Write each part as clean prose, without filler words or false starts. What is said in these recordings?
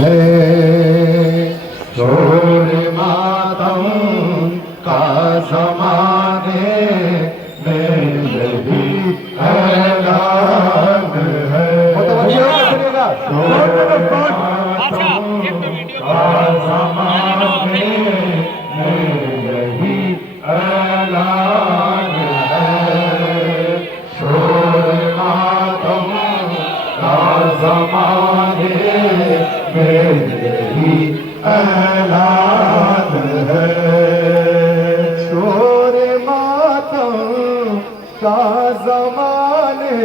है। शोर मातम का ज़माने में यही ऐलान है। शोर मातम का ज़माने में यही ऐलान है। शोर मातम का ज़माने में यही ऐलान है। शोर मातम का ज़माने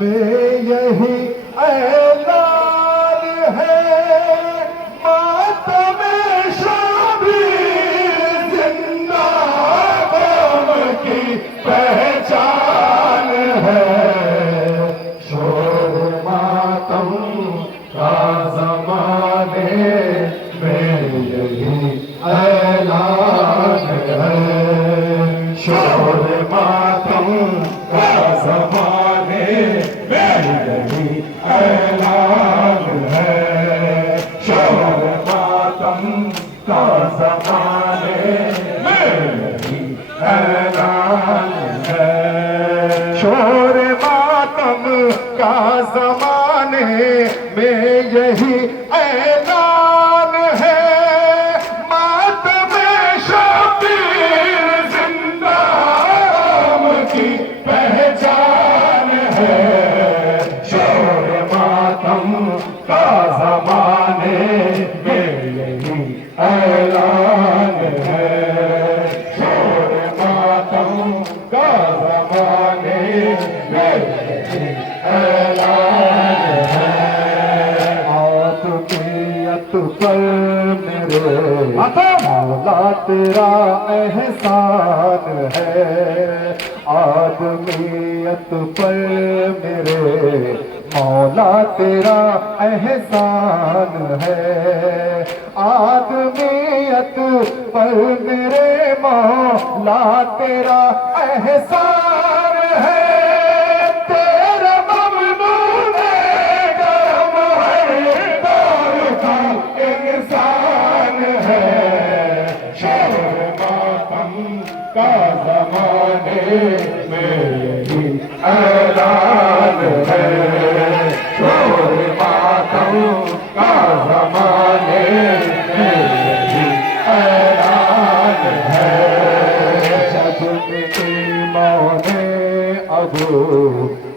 में यही ऐलान है। मातम शबीर जिंदा कौम की पहचान है। शोर मातम का ज़माने में यही ऐलान है। शोर मातम का ज़माने में यही ऐलान है। शोर मातम का ज़माने में यही ऐलान है। शोर मातम का ज़माने में यही ऐलान है। मातम शबीर जिंदा कौम की पहचान है। शोर मातम का ज़माने में यही ऐलान है। शोर मातम का ज़माने में यही ऐलान है। आदमियत पर मेरे मौला तेरा एहसान है। आदमियत पर मेरे मौला तेरा एहसान है। आदमियत पर मेरे मौला तेरा एहसान है। तेरा ममनून करम हर दौर का इंसान है। शोर मातम का ज़माने में यही ऐलान है। शोर मातम का ज़माने में यही ऐलान है। जब इमाने अबू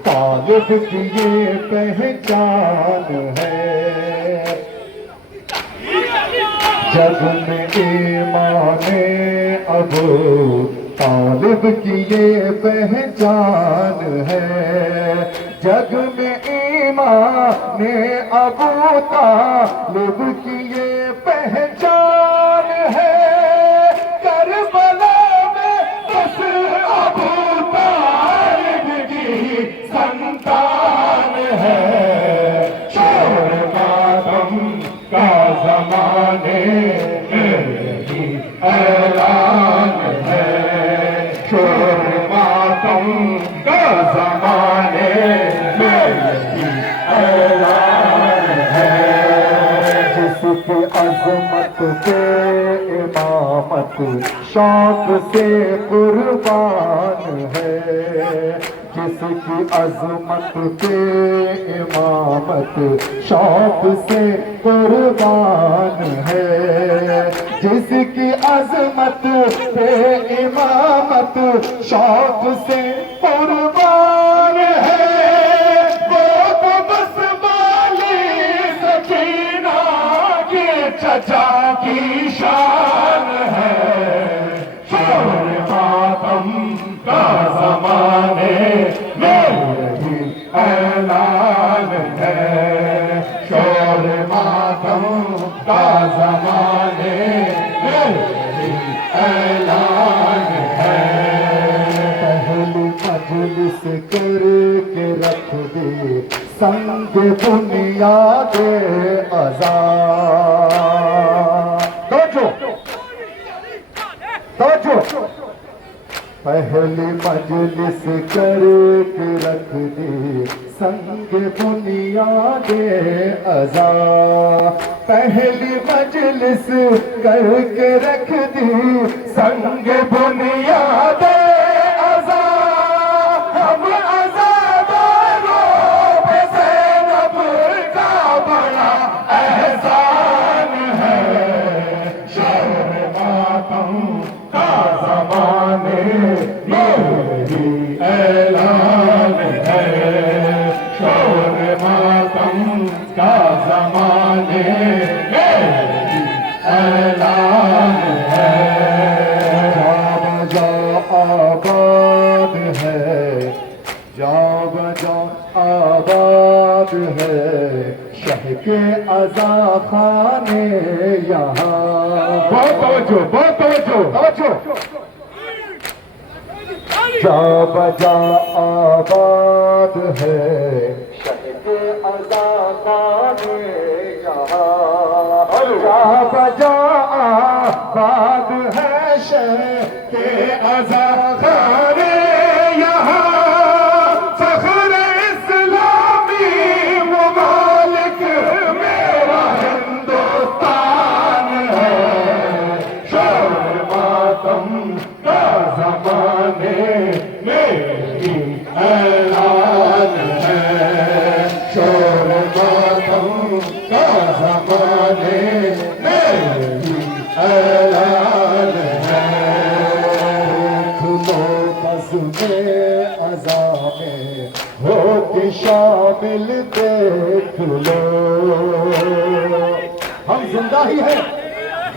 तालिब की ये पहचान है। जग में ईमाने अबू तालिब की ये पहचान है। जग में ईमाने अबू तालिब की ये पहचान है। करबला में बस अबू तालिब की संतान है। शोर मातम का ज़माने में यही ऐलान है। शोर मातम का ज़माने में यही ऐलान है। जिसकी अज़मत पे इमामत शौक से कुर्बान है। जिसकी अज़मत पे इमामत शौक से कुर्बान है। जिसकी अज़मत पे इमामत शौक से कुर्बान है। वो तो बस माली सकीना के चचा की शान है। शोर मातम का ज़माने में यही ऐलान है। शोर मातम का ज़माने में यही ऐलान है। पहली मजलिस करके रख दे संग बुनियादे आज़ाद। तवज्जो पहली मजलिस करके रख दे संग बुनियादे अज़ा पहली मजलिस करके रख दी संग बुनियादे अज़ा हम अज़ादारों पे ज़ैनब का बड़ा एहसान है शौर मातम का ज़माने ये ऐलान है शौर मातम का ज़माने ऐलान है जा आबाद है जा बजा आबाद है शह के अज़ा खाने यहाँ बहुत तवज्जो जा बजा आबाद है शह के अज़ा खाने यहाँ जा बजा आबाद है शह के अज़ा खाने यहाँ फ़ख्र इस्लामी मुबारक मेरा हिंदुस्तान है शौर मातम का ज़माने में ही ऐलान है शौर मातम का ज़माने में ही ऐलान है देख लो बज़्म अज़ा में हो के शामिल देख लो हम जिंदा ही हैं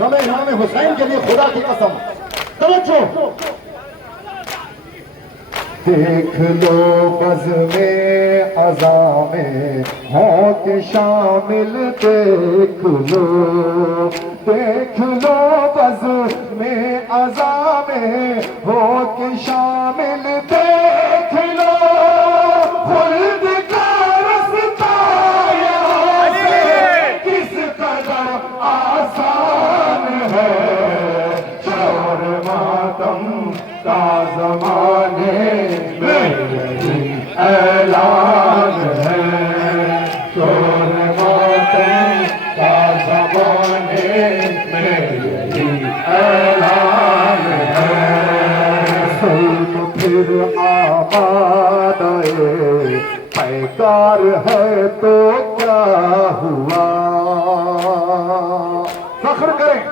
गम इमाम हुसैन के लिए खुदा की कसम तवज्जो देख लो बज़्म अज़ा में हो के शामिल देख लो बज़्म अज़ा में हो के शामिल देख लो खुल्द का रास्ता यहाँ से किस कदर आसान है शौर मातम का ज़माने में यही ऐलान है शौर मातम का ज़माने में यही ऐलान है सुन फिर आबाद पैकार है तो क्या हुआ फख्र करें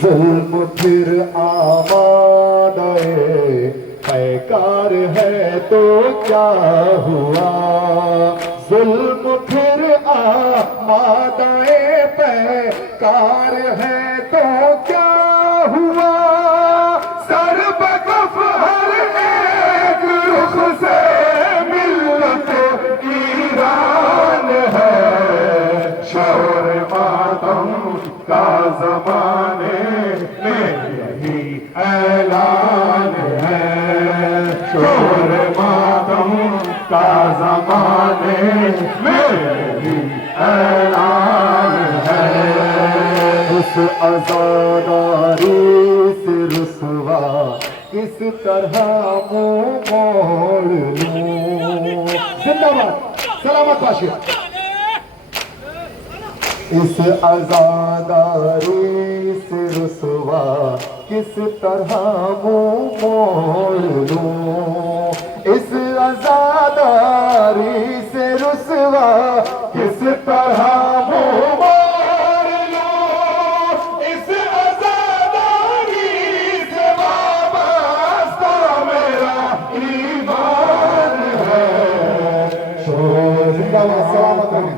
जुल्म फिर आबाद पैकार है तो क्या हुआ जुल्म फिर आबाद पैकार है तो क्या हुआ सर बकफ हर एक रुख से मिल्लत ईरान है शौर मातम का ज़माने में यही ऐलान है शौर मातम का ज़माने में यही ऐलान है उस अज़ादारी से रुसवा किस तरह मुँह मोड़ लूं जिंदाबाद सलामत बाशिया इस अज़ादारी से रुसवा किस तरह मुँह मोड़ लूं इस अज़ादारी से रुसवा किस तरह मुँह मोड़ लूं इस अज़ादारी से वाबस्ता मेरा ईमान है जिंदाबाद सलामत रहें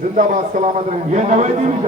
जिंदाबाद सलामत रहें ये नवेदी भी